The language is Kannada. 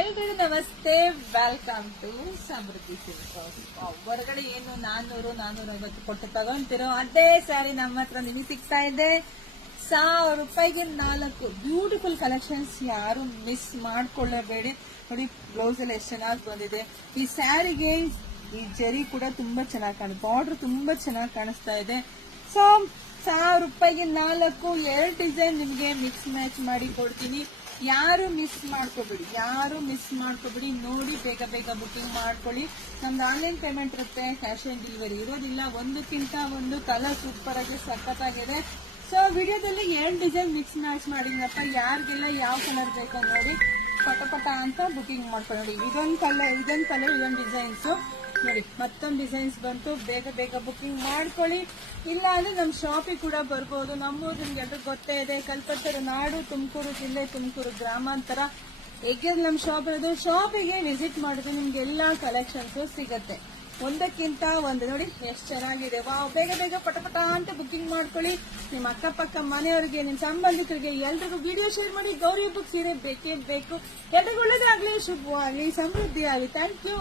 ಎಲ್ರಿಗೂ ನಮಸ್ತೆ, welcome to Samriddhi silk house. ಹೊರಗಡೆ ಏನು 400-450 ಕೊಟ್ಟು ತಗೊಂತಿರೋ ಅದೇ ಸ್ಯಾರಿ ನಮ್ಮ ಹತ್ರ ನಿಮಗೆ ಸಿಗ್ತಾ ಇದೆ 1000 ರೂಪಾಯಿಗೆ 4 ಬ್ಯೂಟಿಫುಲ್ ಕಲೆಕ್ಷನ್ಸ್. ಯಾರು ಮಿಸ್ ಮಾಡ್ಕೊಳ್ಳಬೇಡಿ. ನೋಡಿ ಬ್ಲೌಸ್ ಎಲ್ಲ ಎಷ್ಟು ಚೆನ್ನಾಗಿ ಬಂದಿದೆ. ಈ ಸ್ಯಾರಿಗೆ ಈ ಜರಿ ಕೂಡ ತುಂಬಾ ಚೆನ್ನಾಗಿ ಕಾಣುತ್ತೆ, ಬಾರ್ಡರ್ ತುಂಬಾ ಚೆನ್ನಾಗಿ ಕಾಣಿಸ್ತಾ ಇದೆ. ಸೊ 1000 ರೂಪಾಯಿಗೆ 4 2 ಡಿಸೈನ್ ನಿಮಗೆ ಮಿಕ್ಸ್ ಮ್ಯಾಚ್ ಮಾಡಿ ಕೊಡ್ತೀನಿ. ಯಾರು ಮಿಸ್ ಮಾಡ್ಕೋಬೇಡಿ. ನೋಡಿ ಬೇಗ ಬೇಗ ಬುಕಿಂಗ್ ಮಾಡ್ಕೊಳ್ಳಿ. ನಮ್ದು ಆನ್ಲೈನ್ ಪೇಮೆಂಟ್ ಇರುತ್ತೆ, ಕ್ಯಾಶ್ ಆನ್ ಡೆಲಿವರಿ ಇರೋದಿಲ್ಲ. ಒಂದಕ್ಕಿಂತ ಒಂದು ಕಲರ್ ಸೂಪರ್ ಆಗಿ ಸಖತ್ತಾಗಿದೆ. ಸೊ ವಿಡಿಯೋದಲ್ಲಿ 2 ಡಿಸೈನ್ ಮಿಕ್ಸ್ ಮ್ಯಾಚ್ ಮಾಡಿದ್ನಪ್ಪ. ಯಾರಿಗೆಲ್ಲ ಯಾವ ಕಲರ್ ಬೇಕೋ ನೋಡಿ ಪಟ ಅಂತ ಬುಕಿಂಗ್ ಮಾಡ್ಕೊಳ್ಳಿ. ಇದೊಂದು ಕಲರ್ ಇದೊಂದು ಡಿಸೈನ್ಸ್ ನೋಡಿ, ಮತ್ತೊಂದು ಡಿಸೈನ್ಸ್ ಬಂತು. ಬೇಗ ಬೇಗ ಬುಕಿಂಗ್ ಮಾಡ್ಕೊಳ್ಳಿ. ಇಲ್ಲ ಅಂದ್ರೆ ನಮ್ಮ ಶಾಪಿಗೆ ಕೂಡ ಬರ್ಬೋದು. ನಮ್ಮೂರು ನಿಮ್ಗೆ ಎಲ್ರಿಗೂ ಗೊತ್ತೇ ಇದೆ, ಕಲ್ಪತರು ನಾಡು, ತುಮಕೂರು ಜಿಲ್ಲೆ, ತುಮಕೂರು ಗ್ರಾಮಾಂತರ. ಹೇಗಿದ್ರೆ ನಮ್ಮ ಶಾಪ್ ಇರೋದು. ಶಾಪಿಗೆ ವಿಸಿಟ್ ಮಾಡಿದ್ರೆ ನಿಮ್ಗೆ ಎಲ್ಲಾ ಕಲೆಕ್ಷನ್ಸ್ ಸಿಗತ್ತೆ, ಒಂದಕ್ಕಿಂತ ಒಂದು. ನೋಡಿ ಎಷ್ಟು ಚೆನ್ನಾಗಿದೆ. ಬೇಗ ಬೇಗ ಪಟ ಅಂತ ಬುಕಿಂಗ್ ಮಾಡ್ಕೊಳ್ಳಿ. ನಿಮ್ಮ ಅಕ್ಕಪಕ್ಕ ಮನೆಯವರಿಗೆ, ನಿಮ್ಮ ಸಂಬಂಧಿಕರಿಗೆ ಎಲ್ರಿಗೂ ವಿಡಿಯೋ ಶೇರ್ ಮಾಡಿ. ಗೌರಿ ಹಬ್ಬಕ್ಕೆ ಸೀರೆ ಬೇಕೇ ಬೇಕು. ಎಲ್ರಿಗೂ ಒಳ್ಳೇದಾಗ್ಲಿ, ಶುಭವಾಗ್ಲಿ, ಸಮೃದ್ಧಿ ಆಗಲಿ. Thank you.